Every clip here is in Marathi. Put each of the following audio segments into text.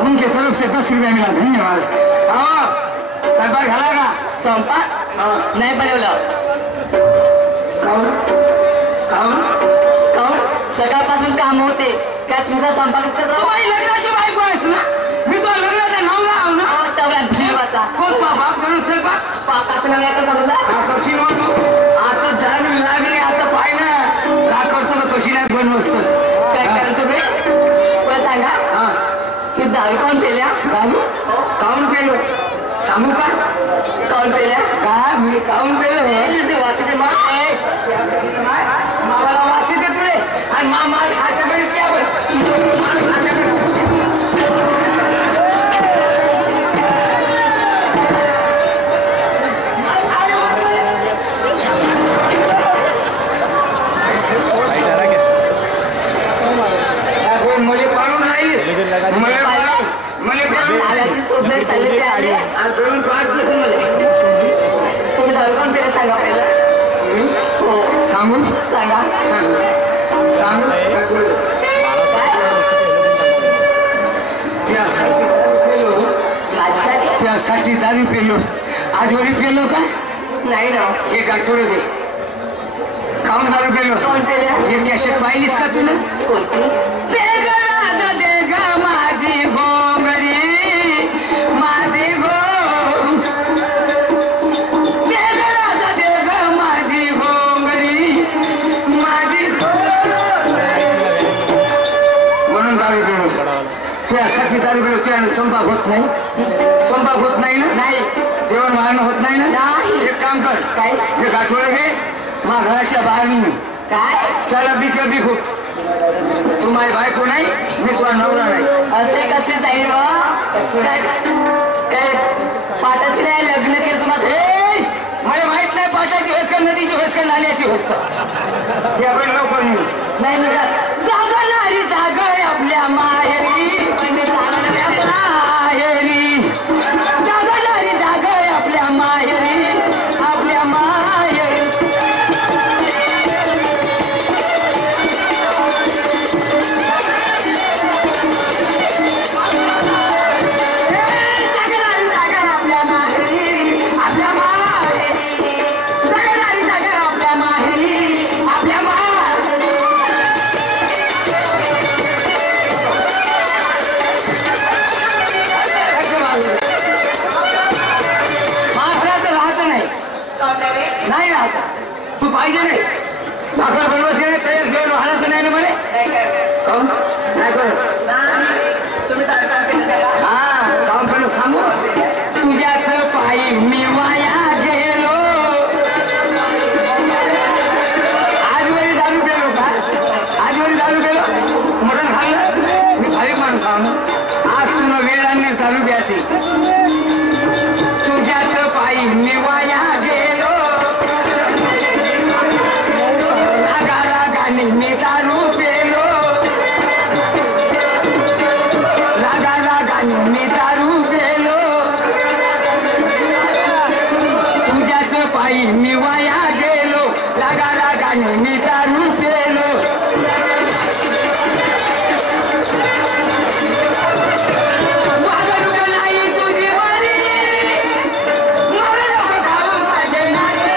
उनके तरफ से 10 रुपया मिला, धन्यवाद। स्वयंपाक झाला का? स्वयंपाक नाही बनवलं। काऊन काऊन काऊन सकाळपासून काम होते, काय तुझा स्वयंपाकच करत तू बाई लग्नाची बायको आहेस ना, मी तो लग्नाचा नवरा आहो ना। तेवढ्या भिवाचा कोणता बाप करून स्वयंपाक पापाचं नाव याचं समजलं का करशील हो तू? आता जाण लागली, आता पाय ना का करतो तर कशी नाही बनवस्त काय करा तुम्ही तुला सांगा की दारू काऊन पेल्या? दारू काऊन पेलो सांगू का? काऊन पेल्या का मी काऊन पेलो वासिते मामाला वासी दे तुले आणि मामा खात्याकडे मुले पाडून राहिलीस सोबत चालले ते आले करून पाडतोस मला तुम्ही दारू काऊन पेल्या सांगा पहिलं। हो सांगू सांगा सांग त्यासाठी दारू पेलो आजवरी पेलो का नाही ना एक आठवडे दे काऊन दारू पेलो काऊन पेल्या हे कॅसेट पाहिलीस का तुला कोणती माझी गोंगडी माझी माझी गोंगडी माझी म्हणून दारू पेलो त्यासाठी दारू पेलो त्याने संपाक होत नाही संपाक होत नाही ना नाही जेवण वाहणं होत नाही ना नाही एक काम कर काय एक आठवडे घे मा घराच्या बाहेर निघून काय त्याला बी फुट तू माझी बायको नाही मी तुला नवरा नाही असे कसे जाईल काय काय पाठाची नाही लग्न केलं तुम्हाला मला माहित नाही पाटाची होस का नदीची होस का नाल्याची होस ते आपण लवकर निघू नाही निघत जागा नाही जागा आपल्या माहेरी माहेरी जागा नाही जागा आपल्या माहेरी आपल्या माहेरी नाही राहता तू पाहिजे नाही भाकर बनवायची नाही तयार घेऊन वाहनाचं नाही ना म्हणे काऊन नाही करत हा काऊन पण सांगू तुझ्याच पायी मी वाया गेलो आजवरी दारू पेलो का आजवरी दारू पेलो मटण खाल्लं मी भाविक माणूस सांगू आज तुला वेळ आणलीस दारू प्यायची तुझ्याच पायी मी वाया गेलो मी दारू पेलो रागा रागाने मी दारू पेलो तुझ्याच पायी मी वाया गेलो रागा रागाने मी दारू पेलो नाही तुझी बरी मला नको खाऊ माझे नारे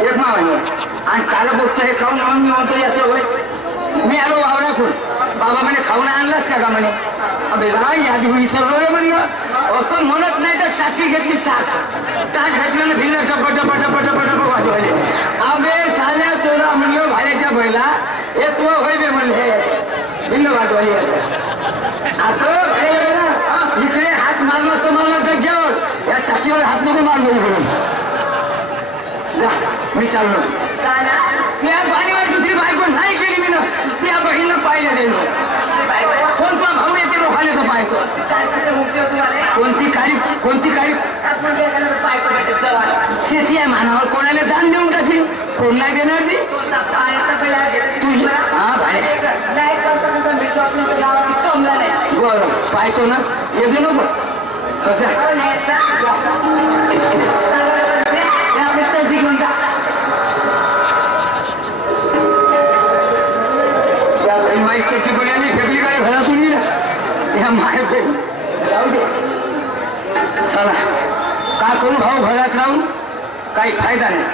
एक मावाने आणि काला बोलतो हे खाऊन म्हणून मी म्हणतो याचं होय. मी आलो वावराकून. बाबा म्हणे खाऊन आणलास का म्हणे. अबे राग यादी विसरलो रे म्हणलं. असं म्हणत नाही तर टाकी घेतली टाक घेतल्यानं भिल्ल टप टप टप टप टप वाजवायले. अबे साल्या चोरा म्हणलं भाल्याच्या बैला हे तू होय बे म्हणले भिल्ल वाजवायले. आता इकडे हात मारला असतं मला डग्यावर या चाकीवर हात नको मारलो इकडून. मी चाललो त्या पाणीवर दुसरी बायको नाही केली मी ना त्या बहिणीनं पाहिलं जाईल. कोणता भाऊ येते लोकांना तर पाहतो. कोणती कारी शेती आहे मानावर कोणाला दान देऊन टाकली कोण नाही देणार ती. तुझी हा भाई बरं पाहतो ना येते नको माई चट्टी पड्याने फेकली काय घरातून या माय चला का करू भाऊ घरात राहून काही फायदा नाही.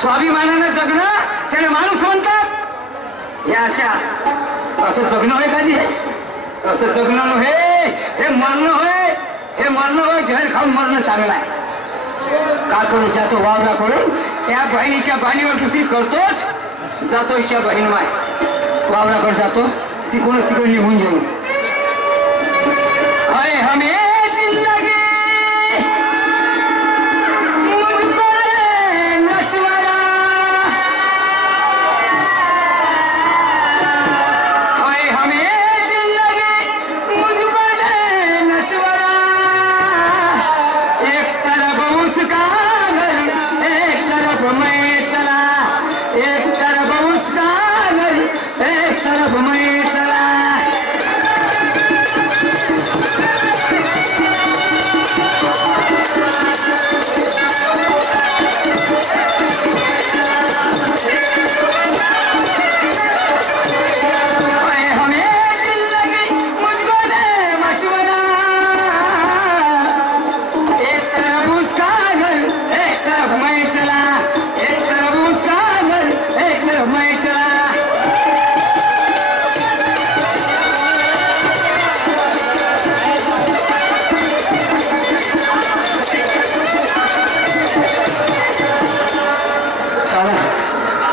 स्वाभिमानानं जगणं त्याला माणूस म्हणतात. या अशा असं जगणं होय का जी असं जगणं नव्हे हे मरणं होय. हे मरणं होय जहर खाऊन मरणं चांगलं आहे. का करू जातो वावरा करून या बहिणीच्या पाणीवर दुसरी करतोच जातो इच्छा बहीण माय वावराकडे जातो तिकडूनच तिकडे निघून जाऊ. हाय हमें जिंदगी मुझको दे नशवरा. हाय हमें जिंदगी मुझको दे नशवरा. एक तरफ उसका घर एक तरफ मैं चला. एक तरफ उसका घर एक तरफ मैं चला.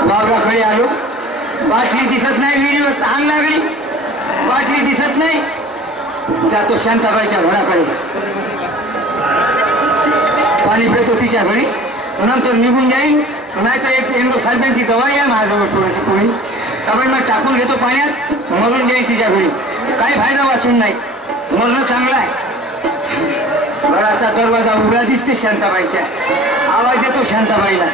वावराकडे आलो. बाटली दिसत नाही विहिरीवर तहान लागली. बाटली दिसत नाही. जातो शांताबाईच्या घराकडे पाणी पितो तिच्या घरी नंतर निघून जाईल. नाहीतर एक एंडोसाल्फेनची दवाई आहे माझ्याजवळ थोडीशी कोणी त्यामुळे मग टाकून घेतो पाण्यात मरून जाईल तिच्या घरी. काही फायदा वाचून नाही मरणं चांगलं आहे. घराचा दरवाजा उघडा दिसते शांताबाईच्या. आवाज देतो शांताबाईला.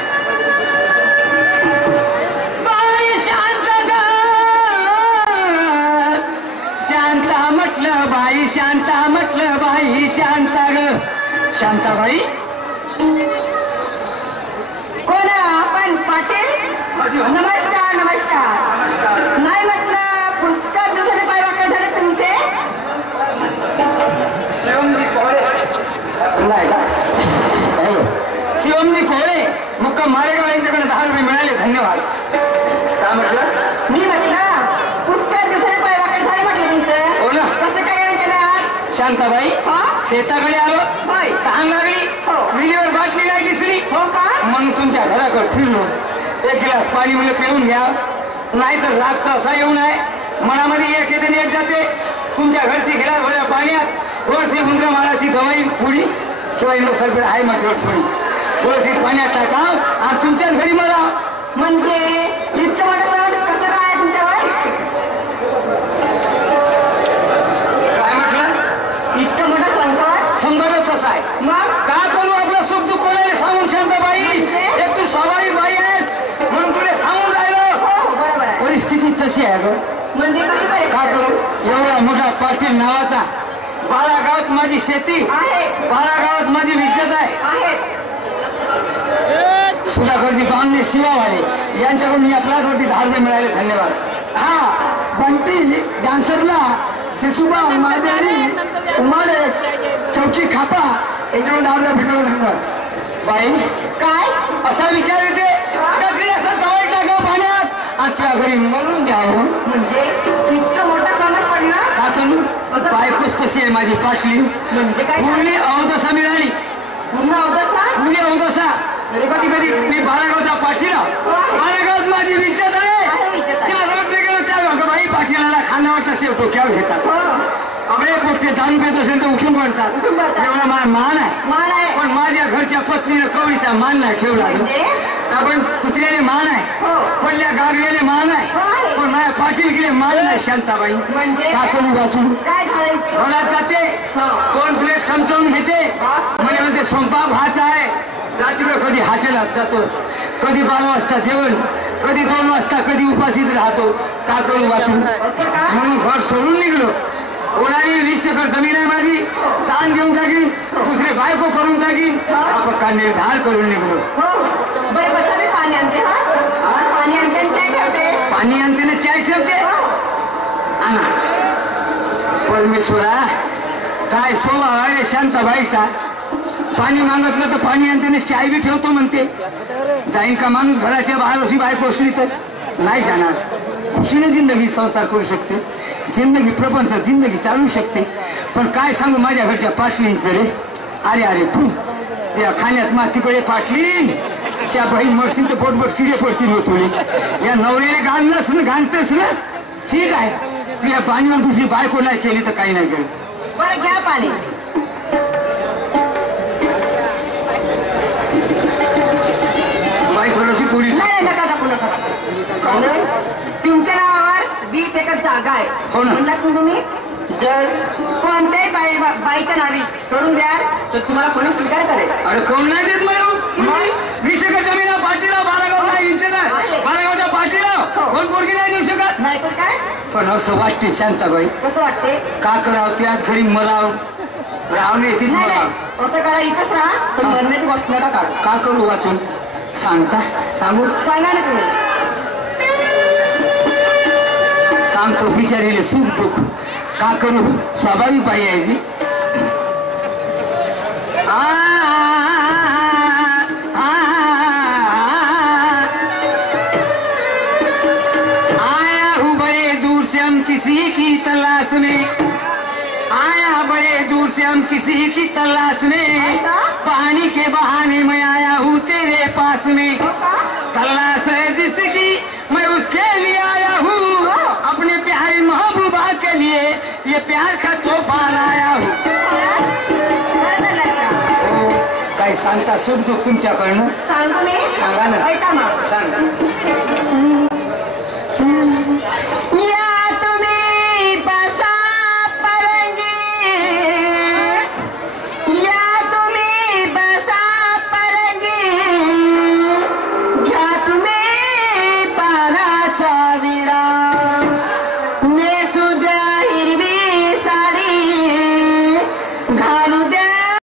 शांता म्हटलं बाई शांता म्हटलं बाई शांता ग. शांताबाई कोण आपण पाटील. नमस्कार नमस्कार. नाही म्हटलं पुस्तक दुसरे पाय वाकड झाले तुमचे. हॅलो शिवमजी कोळे मुक्काम मारेगाव यांच्याकडे 10 रुपये मिळाले धन्यवाद. काय म्हटलं मी म्हटलं पुस्तक दुसरे पाय वाकड झाले म्हटलं तुमचे. हो ना. कसं काय केलं आज. शांताबाई शेताकडे आलो. होय. तहान लागली. हो. विहिरीवर बाटली नाही दिसली. हो का. म्हणून तुमच्या घराकडे फिरलो. एक गिलास पाणी मुलं पिऊन घ्या नाहीतर राग तर असा येऊ नये. मनामध्ये एक येते आणि एक जाते. तुमच्या घरची गिलास भरल्या पाण्यात थोडीशी गुंजरा माराची दवाई पुडी किंवा इंडोसल्फेट आहे माझ्यावर पुडी थोडीशी पाण्यात टाका आणि तुमच्याच घरी मला. म्हणजे इतकं मोठं सण कसं काय तुमच्यावर. काय म्हटलं. इतकं मोठं संकट. संकटच असं आहे. मग का करू आपलं सुख दुःख कोणाला सांगून शांताबाई. एक तू स्वाभाविक बाई आहेस म्हणून तुला सांगून राहिलो. हो बरोबर आहे. परिस्थिती तशी आहे ग. म्हणजे कशी का करू. एवढा मोठा पाटील नावाचा 12 गावात माझी शेती आहे. 12 गावात माझी इज्जत आहे. सुधाकरजी बामणे शिवावाले यांच्याकडून या प्लॅटवरती 10 रुपये मिळाले धन्यवाद. हा बंटी डान्सरला शिशुबाल मादेवी उमाले चौची खापा एकदम 10 रुपये भेटलो धन्यवाद. बाई काय असा विचार येते का त्या घरी म्हणून द्यावं. म्हणजे इतकं मोठं सामान पडलं. का करू बायकोच तशी आहे माझी पाटली. म्हणजे काय पूर्वी अवदसा मिळाली. पूर्ण अवदसा. पूर्वी अवदसा. कधी कधी मी बारागावचा पाठीला. बारागावात माझी विज्जत आहे. त्या रोडने गेलो त्या बाई पाठीला खानावर तसे डोक्यावर घेतात. अबे पोट्टे दारू पेत असेल तर उठून पडतात. एवढा मान आहे. पण माझ्या घरच्या पत्नीनं कवडीचा मान नाही ठेवला. आपण कुत्र्याने मान आहे. पडल्या गाडव्याने मान आहे. पण माझ्या पाटील गेले मान नाही. शांताबाई का करू वाचून घरात जाते 2 प्लेट समजावून घेते. म्हणजे म्हणते स्वयंपाक भाचा आहे. जातीला कधी हॉटेलात जातो, कधी 12 वाजता जेवण, कधी 2 वाजता, कधी उपाशीच राहतो. का करू वाचून म्हणून घर सोडून निघलो. कोणाने 20 एकर जमीन आहे माझी. ताण घेऊन टाकीन, दुसरी बायको करून टाकीन. आपण का निर्धार करून निघलो. बरं कसं मी पाणी आणते. पाणी आणते आणि चाय ठेवते. पाणी आणते ना चाय ठेवते. आणा परमेश्वरा काय स्वभाव आहे शांताबाईचा. पाणी मागतलं तर पाणी आणते ना चाय बी ठेवतो म्हणते. जाईन का माणूस घराच्या बाहेर अशी बायको असली तर नाही जाणार. खुशीने जिंदगी संसार करू शकते. जिंदगी प्रपंच जिंदगी चालू शकते. पण काय सांगू माझ्या घरच्या पाटलींचं रे. अरे अरे तू त्या खाण्यात माती पडे पाटलीन. च्या बहीण मरशील तर पोटपोट किडे पडतील हो तुले. या नवऱ्याने घालणंच ना घालतेस ना. ठीक आहे तू या पाणीवर दुसरी बायको नाही केली तर काही नाही केलं. बरं घ्या पाणी. बाई थोडीशी गोडी नाही नका टाकू नका. तुमच्या नावावर 20 एकर जागा आहे. हो ना. म्हणलात ना तुम्ही जर कोणत्याही बाईच्या नावी करून द्याल तर तुम्हाला कोणी स्वीकार करेल. अरे कोण नाही देत मला. 20 एकर जमीन पाटीला बारागावला इज्जत आहे. बारागावच्या पाटीला कोण पोरगी नाही देऊ शकत. नाही तर काय. पण असं वाटते शांताबाई कसं वाटते. का करावं त्याच घरी मराव राहून येतील नाही मला. नाही असं करा इथंच राहा. पण मरण्याची गोष्ट नका काढू. का करू वाचून सांगता सांगू सांगा ना तुम्ही. सांगतो बिचारीले सुख दुःख. का करू स्वाभाविक बाई आहे जी. आया हूँ बड़े दूर से हम किसी की तलाश में. आया बड़े दूर से हम किसी की तलाश में. पानी के बहाने मैं आया हूँ तेरे पास में. तलाश है जिसकी मैं उसके लिए आया हूँ. अपने प्यारी महबूबा के लिए ये प्यार का तोहफा लाया हूँ. काय सांगता सुख दुःख तुमच्याकडनं सांगू मी. सांगा ना. ऐका मग. सांगा.